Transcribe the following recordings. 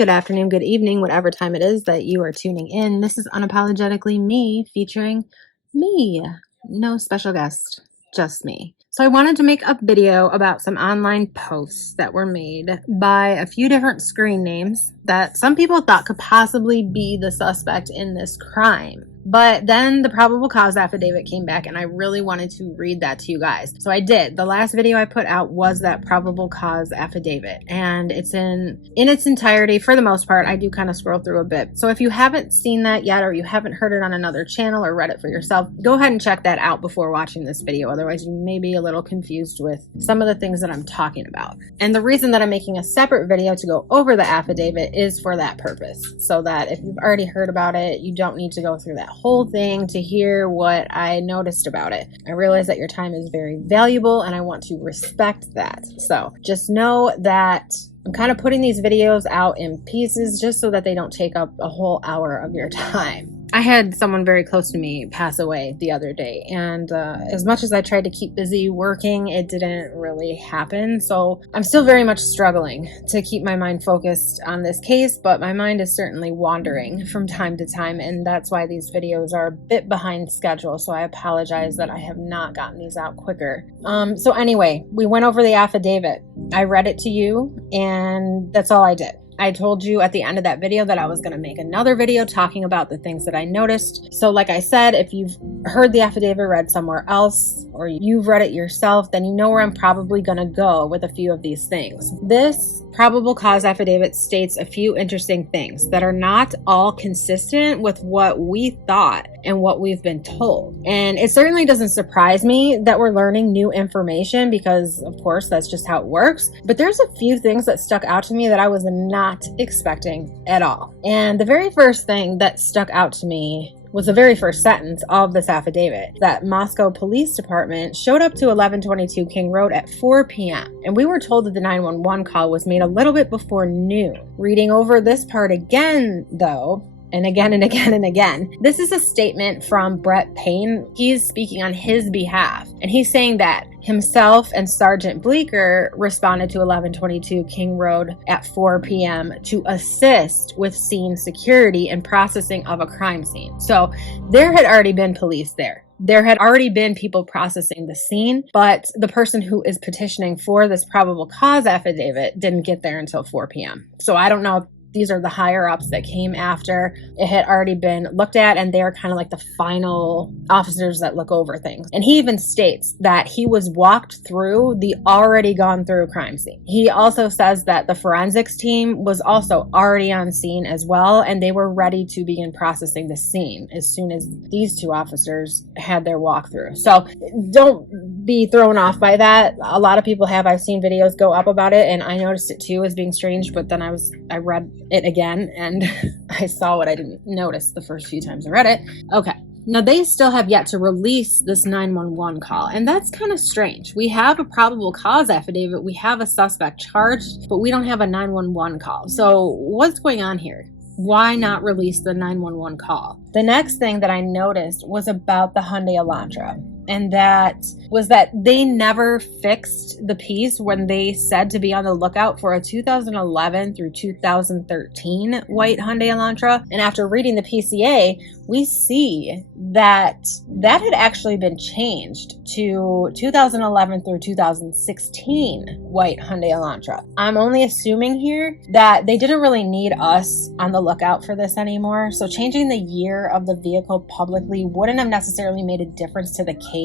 good afternoon, good evening, whatever time it is that you are tuning in. This is Unapologetically Me, featuring me. No special guest, just me. So I wanted to make a video about some online posts that were made by a few different screen names that some people thought could possibly be the suspect in this crime. But then the probable cause affidavit came back and I really wanted to read that to you guys. So I did. The last video I put out was that probable cause affidavit, and it's in its entirety for the most part. I do kind of scroll through a bit. So if you haven't seen that yet, or you haven't heard it on another channel or read it for yourself, go ahead and check that out before watching this video. Otherwise you may be a little confused with some of the things that I'm talking about. And the reason that I'm making a separate video to go over the affidavit is for that purpose. So that if you've already heard about it, you don't need to go through that whole thing to hear what I noticed about it. I realize that your time is very valuable and I want to respect that. So just know that I'm kind of putting these videos out in pieces just so that they don't take up a whole hour of your time. I had someone very close to me pass away the other day, and as much as I tried to keep busy working, it didn't really happen. So I'm still very much struggling to keep my mind focused on this case, but my mind is certainly wandering from time to time, and that's why these videos are a bit behind schedule. So I apologize that I have not gotten these out quicker. So anyway, we went over the affidavit. I read it to you, and that's all I did. I told you at the end of that video that I was going to make another video talking about the things that I noticed. So like I said, if you've heard the affidavit read somewhere else or you've read it yourself, then you know where I'm probably going to go with a few of these things. This probable cause affidavit states a few interesting things that are not all consistent with what we thought and what we've been told. And it certainly doesn't surprise me that we're learning new information because, of course, that's just how it works. But there's a few things that stuck out to me that I was not expecting at all. And the very first thing that stuck out to me was the very first sentence of this affidavit, that Moscow Police Department showed up to 1122 King Road at 4 p.m. And we were told that the 911 call was made a little bit before noon. Reading over this part again, though, and again and again and again. This is a statement from Brett Payne. He's speaking on his behalf, and he's saying that himself and Sergeant Bleeker responded to 1122 King Road at 4 p.m. to assist with scene security and processing of a crime scene. So there had already been police there. There had already been people processing the scene, but the person who is petitioning for this probable cause affidavit didn't get there until 4 p.m. So I don't know if these are the higher ups that came after it had already been looked at, and they're kind of like the final officers that look over things. And he even states that he was walked through the already gone through crime scene. He also says that the forensics team was also already on scene as well, and they were ready to begin processing the scene as soon as these two officers had their walkthrough. So don't be thrown off by that. A lot of people have. I've seen videos go up about it, and I noticed it too as being strange, but then I read it again and I saw what I didn't notice the first few times I read it. Okay. Now, they still have yet to release this 911 call, and that's kind of strange. We have a probable cause affidavit, we have a suspect charged, but we don't have a 911 call. So what's going on here? Why not release the 911 call? The next thing that I noticed was about the Hyundai Elantra. And that was that they never fixed the piece when they said to be on the lookout for a 2011 through 2013 white Hyundai Elantra. And after reading the PCA, we see that that had actually been changed to 2011 through 2016 white Hyundai Elantra. I'm only assuming here that they didn't really need us on the lookout for this anymore. So changing the year of the vehicle publicly wouldn't have necessarily made a difference to the case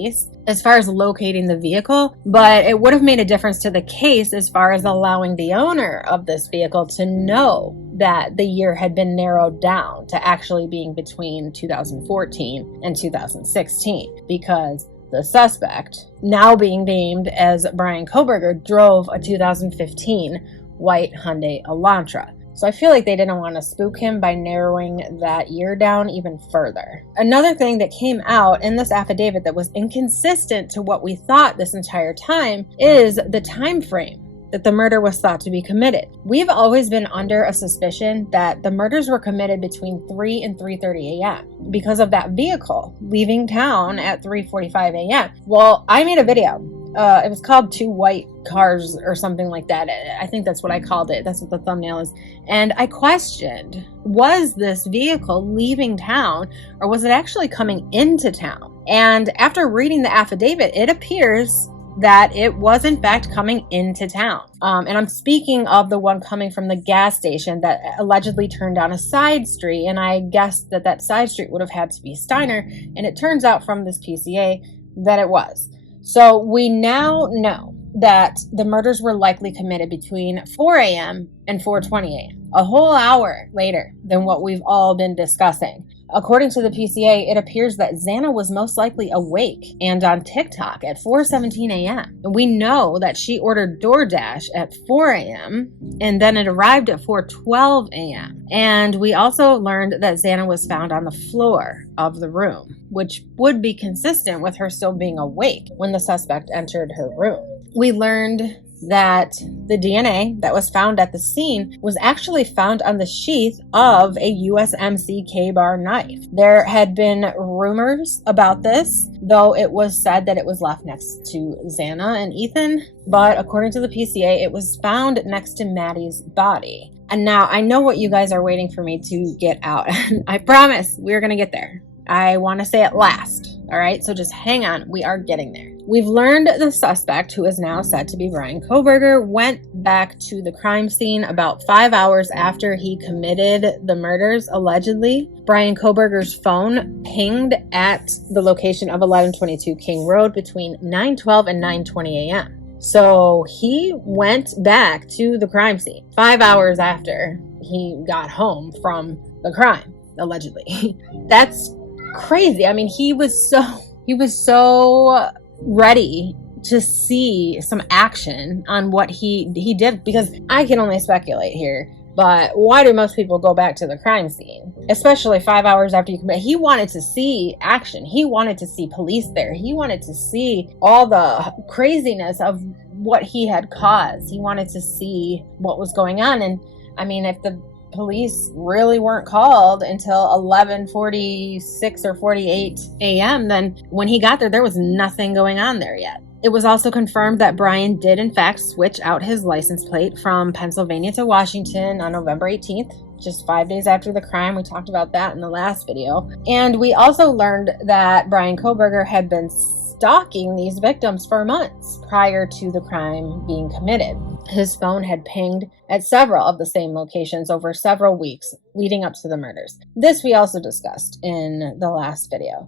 as far as locating the vehicle, but it would have made a difference to the case as far as allowing the owner of this vehicle to know that the year had been narrowed down to actually being between 2014 and 2016, because the suspect, now being named as Bryan Kohberger, drove a 2015 white Hyundai Elantra. So I feel like they didn't want to spook him by narrowing that year down even further. Another thing that came out in this affidavit that was inconsistent to what we thought this entire time is the time frame that the murder was thought to be committed. We've always been under a suspicion that the murders were committed between 3 and 3:30 a.m. because of that vehicle leaving town at 3:45 a.m. Well, I made a video it was called Two White Cars or something like that. I think that's what I called it. That's what the thumbnail is. And I questioned, was this vehicle leaving town or was it actually coming into town? And after reading the affidavit, it appears that it was in fact coming into town. And I'm speaking of the one coming from the gas station that allegedly turned down a side street. And I guessed that that side street would have had to be Steiner. And it turns out from this PCA that it was. So we now know that the murders were likely committed between 4 a.m. and 4:20 a.m., a whole hour later than what we've all been discussing. According to the PCA, it appears that Xana was most likely awake and on TikTok at 4:17 a.m. And we know that she ordered DoorDash at 4 a.m. and then it arrived at 4:12 a.m. And we also learned that Xana was found on the floor of the room, which would be consistent with her still being awake when the suspect entered her room. We learned that the DNA that was found at the scene was actually found on the sheath of a USMC K-bar knife. There had been rumors about this, though it was said that it was left next to Xana and Ethan, but according to the PCA, it was found next to Maddie's body. And now I know what you guys are waiting for me to get out. I promise we're going to get there. I want to say it last. All right, so just hang on. We are getting there. We've learned the suspect, who is now said to be Bryan Kohberger, went back to the crime scene about 5 hours after he committed the murders, allegedly. Bryan Kohberger's phone pinged at the location of 1122 King Road between 9:12 and 9:20 a.m. So he went back to the crime scene 5 hours after he got home from the crime, allegedly. That's crazy. I mean, he was so ready to see some action on what he did, because I can only speculate here, but why do most people go back to the crime scene, especially 5 hours after you commit? He wanted to see action. He wanted to see police there. He wanted to see all the craziness of what he had caused. He wanted to see what was going on. And I mean, if the police really weren't called until 11:46 or 48 a.m., then when he got there, there was nothing going on there yet. It was also confirmed that Bryan did in fact switch out his license plate from Pennsylvania to Washington on November 18th, just 5 days after the crime. We talked about that in the last video. And we also learned that Bryan Kohberger had been stalking these victims for months prior to the crime being committed. His phone had pinged at several of the same locations over several weeks leading up to the murders. This we also discussed in the last video.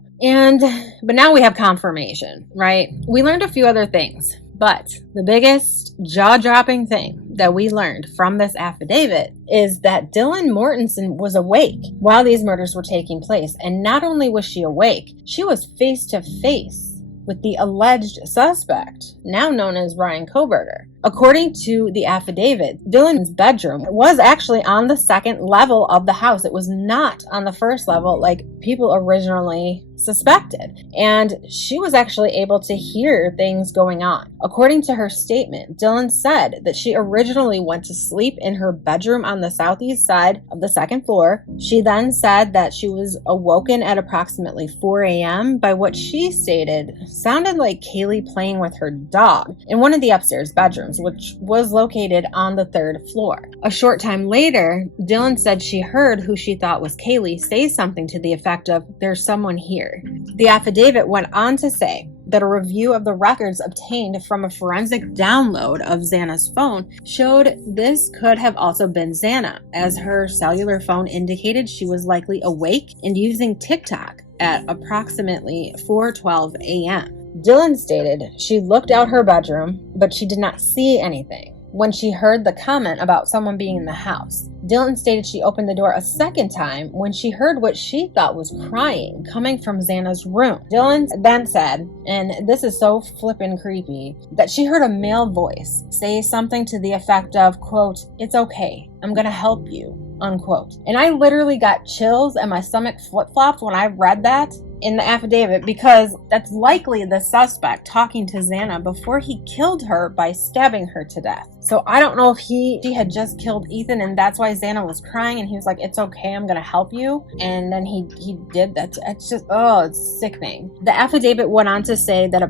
But now we have confirmation, right? We learned a few other things, but the biggest jaw-dropping thing that we learned from this affidavit is that Dylan Mortensen was awake while these murders were taking place. And not only was she awake, she was face to face with the alleged suspect, now known as Bryan Kohberger. According to the affidavit, Dylan's bedroom was actually on the second level of the house. It was not on the first level like people originally suspected. And she was actually able to hear things going on. According to her statement, Dylan said that she originally went to sleep in her bedroom on the southeast side of the second floor. She then said that she was awoken at approximately 4 a.m. by what she stated sounded like Kaylee playing with her dog in one of the upstairs bedrooms, which was located on the third floor. A short time later, Dylan said she heard who she thought was Kaylee say something to the effect of, "There's someone here." The affidavit went on to say that a review of the records obtained from a forensic download of Xana's phone showed this could have also been Xana, as her cellular phone indicated she was likely awake and using TikTok at approximately 4:12 a.m. Dylan stated she looked out her bedroom, but she did not see anything when she heard the comment about someone being in the house. Dylan stated she opened the door a second time when she heard what she thought was crying coming from Xana's room. Dylan then said, and this is so flippin' creepy, that she heard a male voice say something to the effect of, quote, "It's okay, I'm gonna help you," unquote. And I literally got chills and my stomach flip-flopped when I read that. in the affidavit because that's likely the suspect talking to Xana before he killed her by stabbing her to death. So I don't know if she had just killed Ethan and that's why Xana was crying and he was like, it's okay, I'm gonna help you. And then he did that. It's just, oh, it's sickening. The affidavit went on to say that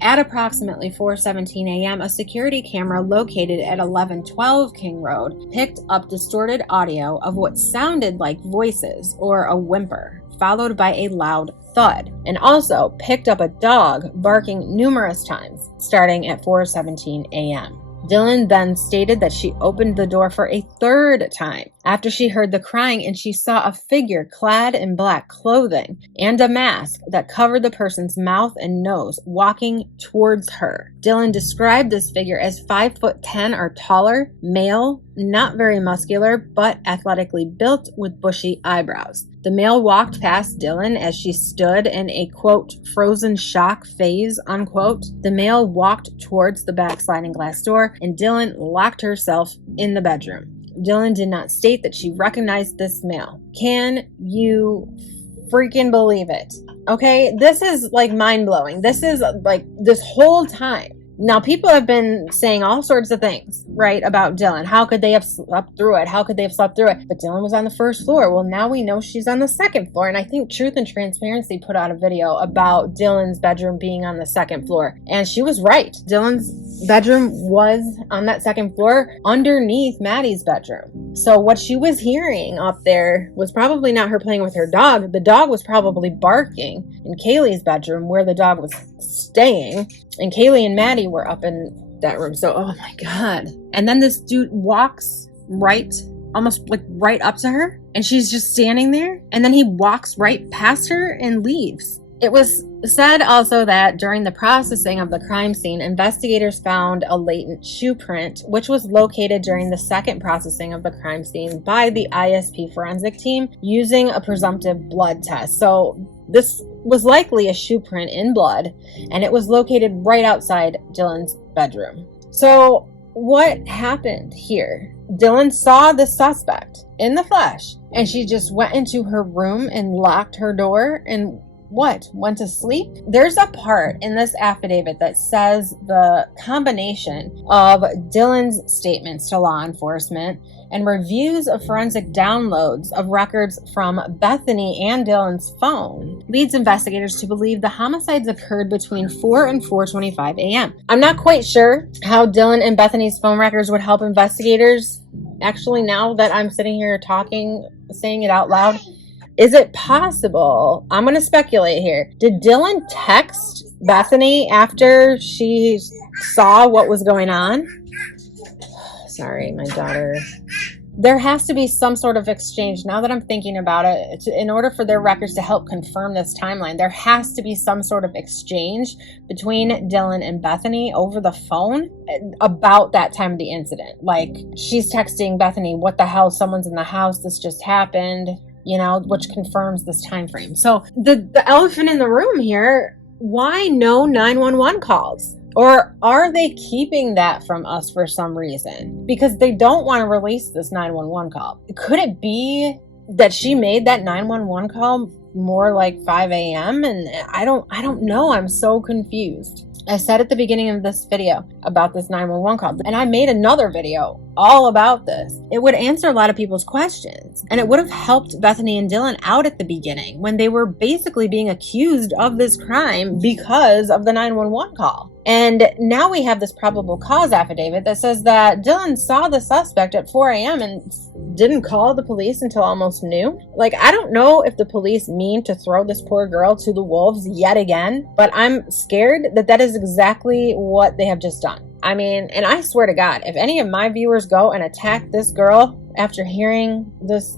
at approximately 4:17 a.m., a security camera located at 1112 King Road picked up distorted audio of what sounded like voices or a whimper, followed by a loud thud, and also picked up a dog barking numerous times, starting at 4:17 a.m. Dylan then stated that she opened the door for a third time after she heard the crying and she saw a figure clad in black clothing and a mask that covered the person's mouth and nose walking towards her. Dylan described this figure as 5'10" or taller, male, not very muscular, but athletically built with bushy eyebrows. The male walked past Dylan as she stood in a, quote, frozen shock phase, unquote. The male walked towards the back sliding glass door, and Dylan locked herself in the bedroom. Dylan did not state that she recognized this male. Can you freaking believe it? Okay, this is like mind-blowing. This is like this whole time. Now, people have been saying all sorts of things, right, about Dylan. How could they have slept through it? How could they have slept through it? But Dylan was on the first floor. Well, now we know she's on the second floor. And I think Truth and Transparency put out a video about Dylan's bedroom being on the second floor. And she was right. Dylan's bedroom was on that second floor underneath Maddie's bedroom. So what she was hearing up there was probably not her playing with her dog. The dog was probably barking in Kaylee's bedroom where the dog was staying. And Kaylee and Maddie were up in that room. So, oh my God. And then this dude walks almost like right up to her. And she's just standing there. And then he walks right past her and leaves. It was said also that during the processing of the crime scene, investigators found a latent shoe print, which was located during the second processing of the crime scene by the ISP forensic team using a presumptive blood test. So this was likely a shoe print in blood, and it was located right outside Dylan's bedroom. So what happened here? Dylan saw the suspect in the flesh, and she just went into her room and locked her door and went to sleep? There's a part in this affidavit that says the combination of Dylan's statements to law enforcement and reviews of forensic downloads of records from Bethany and Dylan's phone leads investigators to believe the homicides occurred between 4 and 4:25 a.m. I'm not quite sure how Dylan and Bethany's phone records would help investigators. Actually, now that I'm sitting here talking, saying it out loud, is it possible? I'm going to speculate here. Did Dylan text Bethany after she saw what was going on? Sorry, my daughter. There has to be some sort of exchange. Now that I'm thinking about it, in order for their records to help confirm this timeline, there has to be some sort of exchange between Dylan and Bethany over the phone about that time of the incident. Like, she's texting Bethany, what the hell, someone's in the house, this just happened. You know, which confirms this time frame. So the elephant in the room here, why no 911 calls? Or are they keeping that from us for some reason? Because they don't want to release this 911 call. Could it be that she made that 911 call more like 5 a.m.? And I don't know. I'm so confused. I said at the beginning of this video about this 911 call, and I made another video all about this. It would answer a lot of people's questions, and it would have helped Bethany and Dylan out at the beginning when they were basically being accused of this crime because of the 911 call. And now we have this probable cause affidavit that says that Dylan saw the suspect at 4 a.m. and didn't call the police until almost noon. Like, I don't know if the police mean to throw this poor girl to the wolves yet again, but I'm scared that that is exactly what they have just done. I mean, and I swear to God, if any of my viewers go and attack this girl after hearing this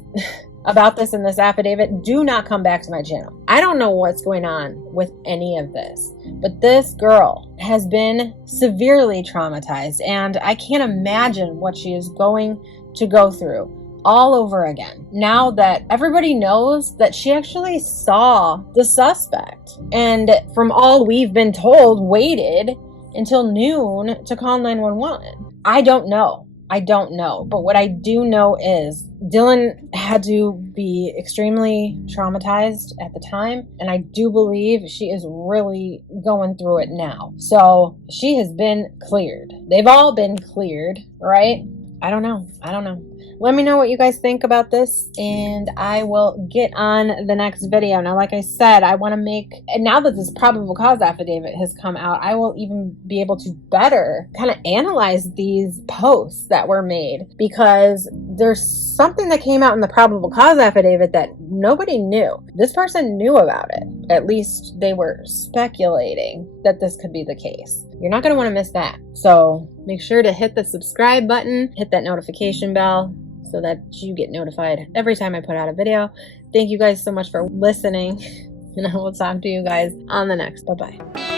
about this in this affidavit, do not come back to my channel. I don't know what's going on with any of this, but this girl has been severely traumatized, and I can't imagine what she is going to go through all over again now that everybody knows that she actually saw the suspect, and from all we've been told, waited until noon to call 911. I don't know. I don't know. But what I do know is Dylan had to be extremely traumatized at the time, and I do believe she is really going through it now. So she has been cleared. They've all been cleared, right? I don't know. Let me know what you guys think about this, and I will get on the next video. Now, like I said, I want to make, and now that this probable cause affidavit has come out, I will even be able to better kind of analyze these posts that were made, because there's something that came out in the probable cause affidavit that nobody knew. This person knew about it. At least they were speculating that this could be the case. You're not going to want to miss that. So make sure to hit the subscribe button, hit that notification bell, so that you get notified every time I put out a video. Thank you guys so much for listening, and I will talk to you guys on the next. Bye-bye.